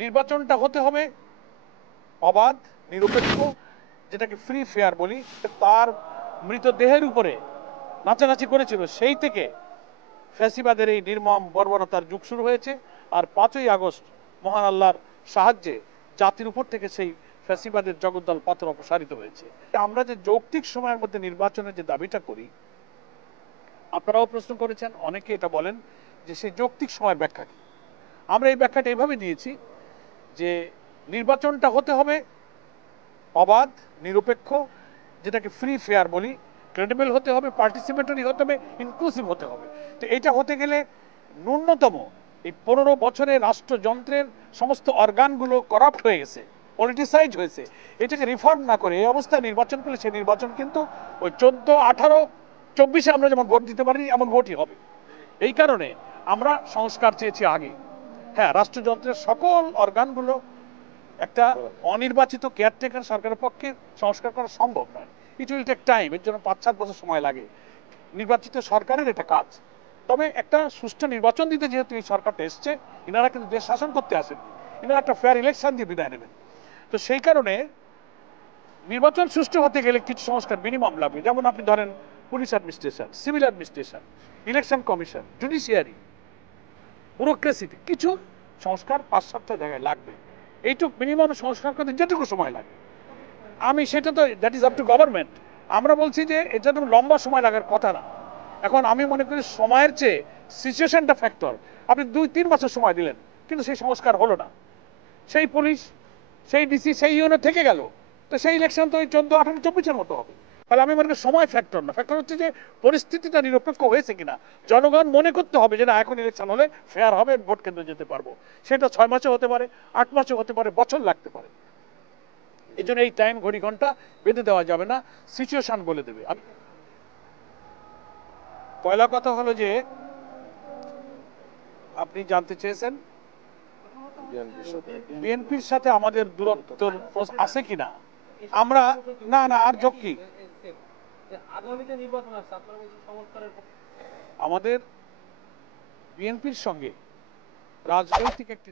নির্বাচনটা হতে হবে অবাধ, নিরপেক্ষ, যেটাকে ফ্রি ফেয়ার বলি। তার মৃতদেহের উপরে নাচানাচি করেছিল, সেই থেকে ফ্যাসিবাদের এই নির্মম বর্বরতার যুগ শুরু হয়েছে। আর 5ই আগস্ট মহান আল্লাহর সাহায্যে জাতির উপর থেকে সেই ফ্যাসিবাদের জগদ্দল পাথর অপসারিত হয়েছে। আমরা যে যৌক্তিক সময়ের মধ্যে নির্বাচনের যে দাবিটা করি, আপনারাও প্রশ্ন করেছেন, অনেকে এটা বলেন যে সেই যৌক্তিক সময়ের ব্যাখ্যা কি। আমরা এই ব্যাখ্যাটা এইভাবে নিয়েছি যে নির্বাচনটা হতে হবে অবাধ, নিরপেক্ষ, যেটাকে ফ্রি ফেয়ার বলি, ক্রেডিবল হতে হবে, পার্টিসিপেটরি হতে হবে, ইনক্লুসিভ হতে হবে। তো এটা হতে গেলে ন্যূনতম এই 15 বছরে রাষ্ট্রযন্ত্রের সমস্ত অর্গানগুলো করাপ্ট হয়ে গেছে, পলিটিসাইজ হয়েছে। এটাকে রিফর্ম না করে এই অবস্থায় নির্বাচন করলে সেই নির্বাচন কিন্তু ওই 14, 18, 24-এ আমরা যেমন ভোট দিতে পারি এমন ভোটই হবে। এই কারণে আমরা সংস্কার চেয়েছি আগে। হ্যাঁ, রাষ্ট্রযন্ত্রের সকল অর্গানগুলো একটা অনির্বাচিত কেয়ারটেকার সরকারের পক্ষে সংস্কার করা সম্ভব নয়। ইট উইল টেক টাইম, এর জন্য 5-7 বছর সময় লাগে। নির্বাচিত সরকারের এটা কাজ। তবে একটা সুষ্ঠু নির্বাচন দিতে যেহেতু এই সরকারটা এসছে, এনারা কিন্তু দেশ শাসন করতে আসেন, এনারা একটা ফেয়ার ইলেকশন দিয়ে বিদায় নেবেন। তো সেই কারণে নির্বাচন সুষ্ঠু হতে গেলে কিছু সংস্কার মিনিমাম লাগবে। যেমন আপনি ধরেন police administration, civil administration, election commission, judiciary, ব্যুরোক্রেসিতে কিছু সংস্কার 5-7টা জায়গায় লাগবে। এইটুকু মিনিমাম সংস্কার করতে যেটুকু সময় লাগে, আমি সেটা তো that is up to government. আমরা বলছি যে এটা তো লম্বা সময় লাগার কথা না। এখন আমি মনে করি সময়ের চেয়ে সিচুয়েশনটা ফ্যাক্টর। আপনি 2-3 বছর সময় দিলেন, কিন্তু সেই সংস্কার হলো না। সেই পুলিশ, সেই ডিসি, সেই ইউনিট থেকে গেল। তো সেই ইলেকশন তো ওই 14, 18, 24-এর মতো হবে। তাহলে আমি মনে করি সময় ফ্যাক্টর না, ফ্যাক্টর হচ্ছে যে পরিস্থিতিটা নিরপেক্ষ হয়েছে কিনা। জনগণ মনে করতে হবে যে না, এখন ইলেকশন হলে ফেয়ার হবে, ভোট কেন্দ্রে যেতে পারবো। সেটা 6 মাসে হতে পারে, 8 মাসে হতে পারে, বছর লাগতে পারে। এই জন্য এই টাইম ঘড়ি ঘন্টা বেঁধে দেওয়া যাবে না, সিচুয়েশন বলে দেবে। পয়লা কথা হলো যে আপনি জানতে চেয়েছেন বিএনপির সাথে আমাদের দূরত্ব আছে কিনা। আমরা না না আর যোগ কি, আমাদের বিএনপির সঙ্গে রাজনৈতিক একটি